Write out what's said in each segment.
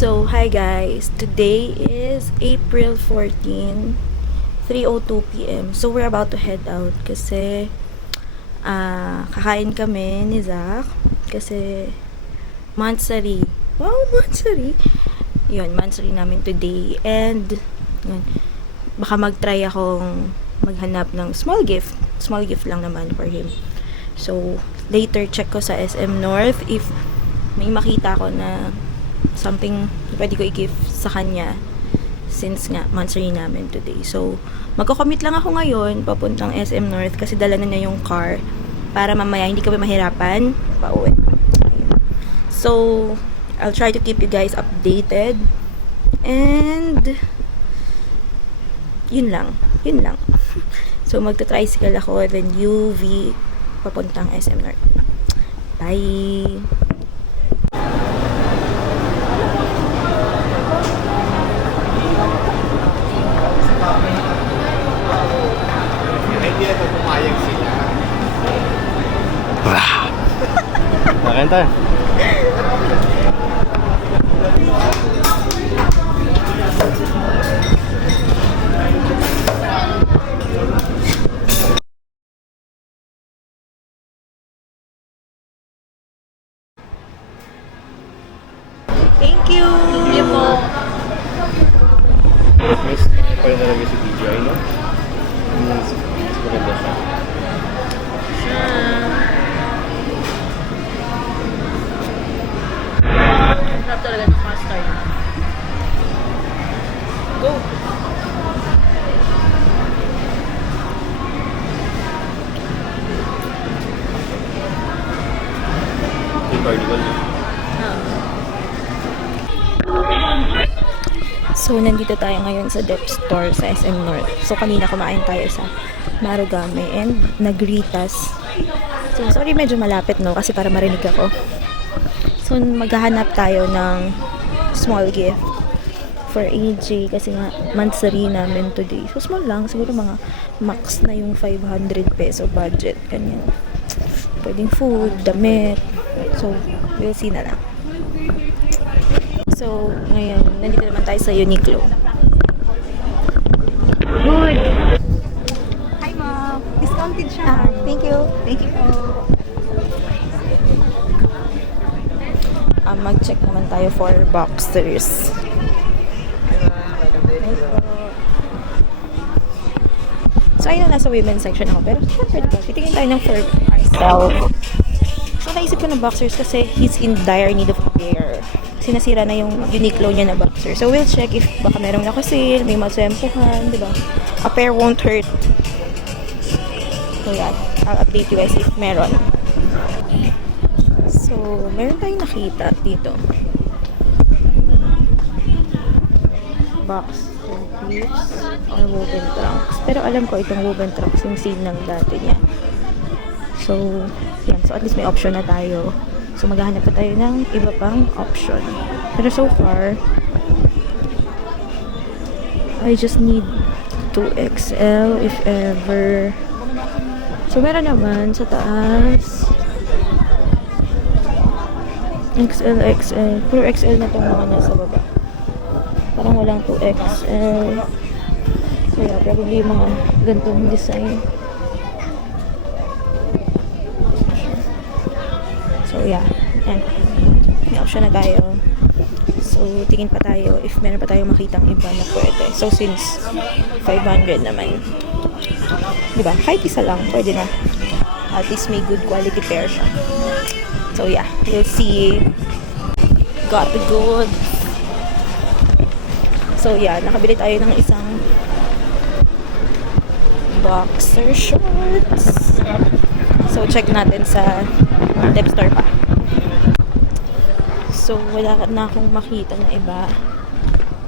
So, hi guys. Today is April 14, 3:02 p.m. So, we're about to head out kasi kakain kami ni Zach kasi Mansari. Wow, Mansari! Yun, Mansari namin today. And, yun, baka mag-try akong maghanap ng small gift. Small gift lang naman for him. So, later check ko sa SM North if may makita ko na something pwede ko i-gift sa kanya since nga Mansari namin today. So, magko-commute lang ako ngayon papuntang SM North kasi dala na niya yung car para mamaya hindi kami mahirapan pauwi. So, I'll try to keep you guys updated and yun lang. So, magta-tricycle ako then UV papuntang SM North. Bye! Hindi na pumayag sila. Nakanta. Thank you! Thank you po! Miss, parang nalagay si DJI, no? Mas maganda siya. Sarap talaga ng custard. Go! Yung carnival. So, nandito tayo ngayon sa Dep Store sa SM North. So, kanina kumain tayo sa Marugame and Nagritas. So, sorry medyo malapit no kasi para marinig ako. So, maghahanap tayo ng small gift for AJ kasi nga Mansari namin today. So, small lang. Siguro mga max na yung 500 peso budget. Ganyan. Pwedeng food, damit. So, we'll see na lang. So, ngayon, nandito naman tayo sa Uniqlo. Good! Hi, ma'am. Discounted siya. Thank you. Thank you po. Mag-check naman tayo for boxers. So, ayun na, nasa women's section ako. Pero, pwede ba? Titingin tayo ng for ourselves. So, naisip ko ng boxers kasi he's in dire need of a pair. Kasi nasira na yung Uniqlo niya na boxer. So, we'll check if baka merong naka-sale, may masempuhan, di ba? A pair won't hurt. So, yan. I'll update you guys if meron. So, meron tayong nakita dito. Box piece or woven trunks. Pero alam ko itong woven trunks yung sale ng dati niya. So, yan. So, at least may option na tayo. So, maghahanap pa tayo ng iba pang option. Pero so far, I just need 2XL if ever. So, meron naman sa taas. XL. Puro XL na itong mga nasa baba. Parang walang 2XL. So, yeah, probably yung mga gantong design. So, yeah. And, may option na tayo. So, tingin pa tayo if meron pa tayong makitang iba na pwede. So, since 500 naman. Diba? Kahit isa lang, pwede na. At least may good quality pair siya. So, yeah. We'll see. Got the goods. So, yeah. Nakabili tayo ng isang boxer shorts. So, check natin sa Dep Store pa. So, wala na akong makita na iba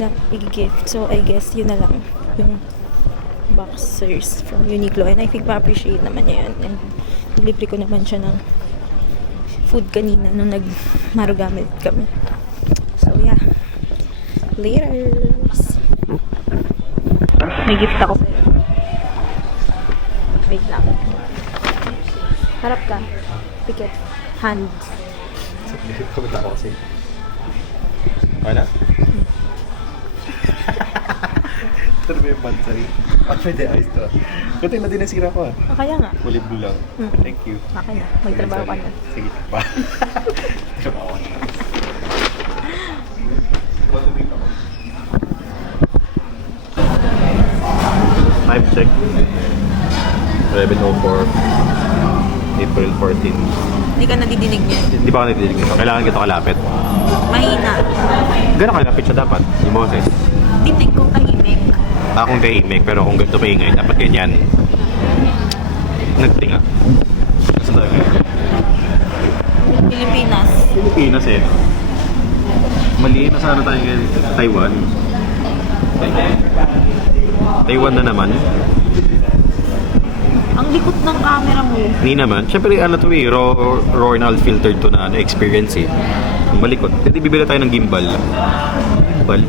na i-gift. So, I guess yun na lang yung boxers from Uniqlo. And I think ma-appreciate naman niya yun. And libre ko naman siya ng food kanina nung nag-Marugame kami. So, yeah. Laters! May gift ako sa'yo. Wait lang. Harap ka. Pikit. Hand. Kumita ako kasi. Wala? Ito na ba yung bansari? Ah, pwede. Ayos to. Buti na din nasira ko ah. Kaya nga. Kulay blue lang. Thank you. Akin na. Magtrabaho ka na. Sige pa. Trabaho ka na. Time check. 11:04. April 14. Hindi ka nadidinig niya. Hindi ba ako nadidinig nito? Kailangan kita kalapit. Mahina. Gano'n kalapit siya dapat? Yung boses. Dinig kong tahimik. Akong tahimik, pero kung ganito maingay, dapat ganyan. Nagtinga. Saan tayo ngayon? Pilipinas. Pilipinas eh. Mali na sana tayo ngayon. Taiwan. Taiwan na naman. Ang likot ng camera mo. Hindi naman. Siyempre, ano to eh, raw and unfiltered to na experience eh. Yung malikot. Hindi bibili tayo ng gimbal. Gimbal?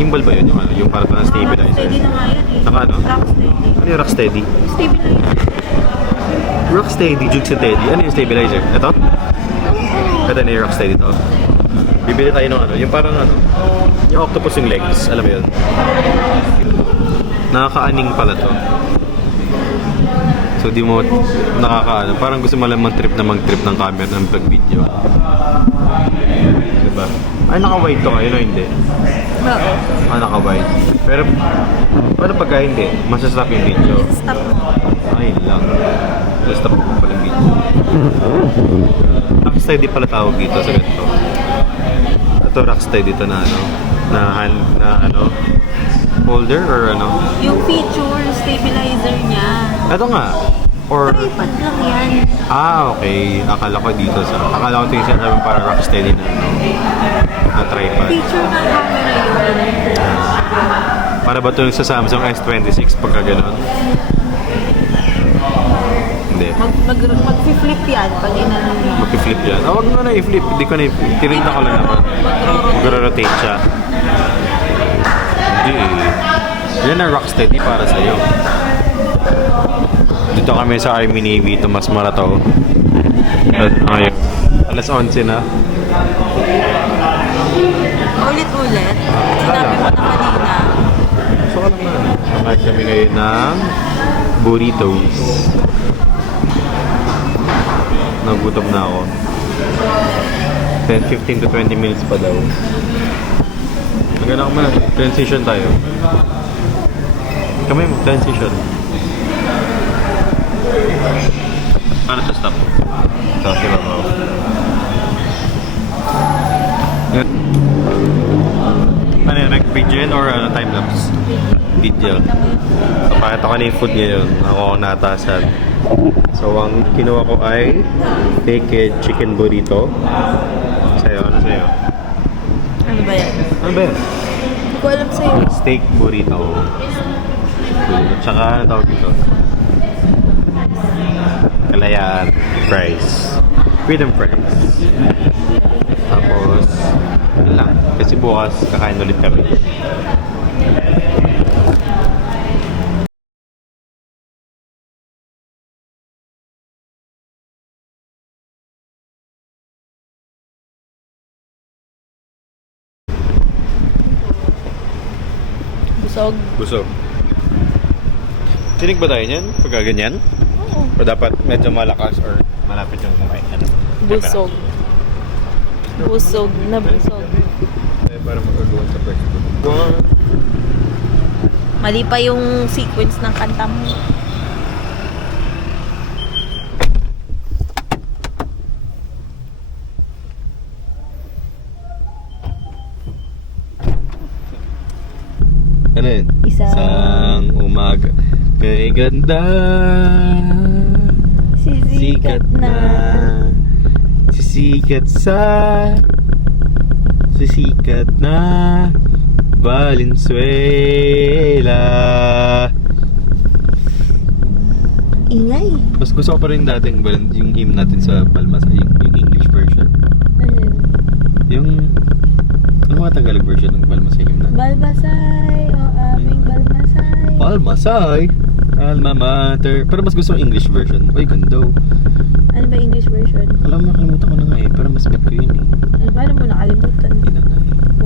Gimbal ba yun? Yung para ng stabilizer? Rocksteady na nga yan eh. Naka ano? Rocksteady. Ano yung Rocksteady? Stabilizer. Rocksteady, Jug Steady. Ano yung stabilizer? Ito? Ito na yung Rocksteady to. Bibili tayo ng ano, yung parang ano, yung octopus yung legs. Alam mo yun? Nakakaaning pala to. So di mo nakakaano, parang gusto mo lang mag-trip ng camera ng pag-video. Diba? Ay, naka-wide to ngayon o hindi? Oo. Ah, naka-wide. Pero, paano pagka hindi? Masastop yung video. Stop mo. Ay, lang. Stop mo pala yung video. Rocksteady pala tawag dito sa ganito. Ito Rocksteady dito na ano, na ano, holder or ano? Yung feature, stabilizer niya. Ito nga. Or, Tripod lang yan. okay. Akala ko dito sa, akala ko ito yung sinasabi para Rocksteady na, ano, na tripod. Feature ng camera yun. Para ba ito yung sa Samsung S26 pagka gano'n? Hindi. Mag-flip yan pag inano mo. Mag-flip yan. Huwag mo na i-flip. Hindi ko na i-flip. Tinignan ko lang naman. Mag-rotate siya. Hindi eh. Yan ang Rocksteady para sa'yo. Dito kami sa Army Navy, Tomas Morato. At ayun, alas 11 na. Ulit-ulit. Sinabi mo na kanina. So ka naman. Kamain kami ngayon ng burritos. Nagutom na ako. 15 to 20 minutes pa daw. Maganda ko muna. Transition tayo. Kami mag-transition. Paano to stop? Stop sila ba? Ano yun? Nag-video yun or time-lapse? Video. So, pakita ko na yung food ngayon. Ako ang natasan. So, ang kinuha ko ay naked chicken burrito. Sa'yo, ano sa'yo? Ano ba yan? Ano ba yan? Hindi ko alam sa'yo. Steak burrito. Tsaka, ano tawag dito? Kalayaan. Fries. Freedom fries. Tapos, yun lang. Kasi bukas, kakain ulit kami. Busog. Busog. Tinig ba tayo niyan? Pagka ganyan? Oo. O dapat medyo malakas or malapit yung kumain? Ano? Busog. Busog na busog. Para magagawa sa first food. Mali pa yung sequence ng kanta mo. Ano yun? Isang umaga kay ganda sisikat na. Sisikat na Valenzuela. Ingay. Mas gusto ko pa rin dating yung hymn natin sa Balmasay, yung English version. Ayun. Yung ano mga Tagalog version ng Balmasay hymn natin? Balbasay, o aming balbasay. Balmasay, alma mater. Pero mas gusto ko English version. Uy, ganda. Ano ba English version? Alam mo, nakalimutan ko na nga eh. Pero mas bet ko yun eh. Ano, paano mo nakalimutan? Hindi na nga eh.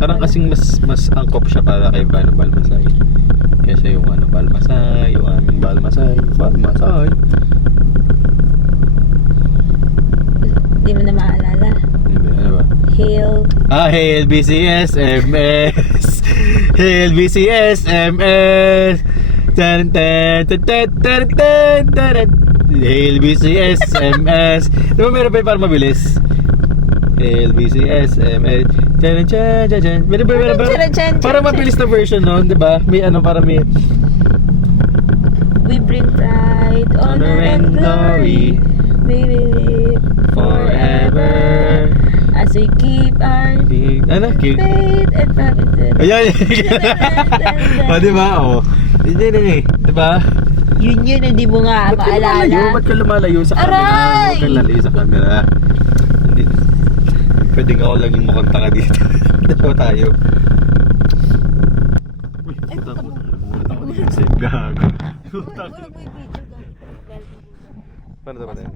Parang kasing mas angkop siya para kay Balmasay. Kaysa yung Balmasay, yung aming Balmasay. Hindi mo na maalala. Ano ba? Hail. Hail BCS MS. Hail BCS MS. Tan tan tan tan tan tan tan. Hail BCS MS. Di ba meron pa yung para mabilis? Hail BCS MS. Chan chan chan chan. Meron ba? Para mabilis na version nun, di ba? May para may We bring pride, honor, and glory. We will live forever as we keep our Keep faith and promises. Ayan. O, di ba? O. Hindi. Di ba? Yun, hindi mo nga Ba't ka lumalayo? maalala. Ba't ka lumalayo sa camera? Aray! Ba't ka lalayo sa camera? Hindi. Pwede nga ako lang yung makanta ka dito. Dalawa tayo. Uy, puta ko. Pumunta ko dito sa gago. Puta ko. Paano ba tayo?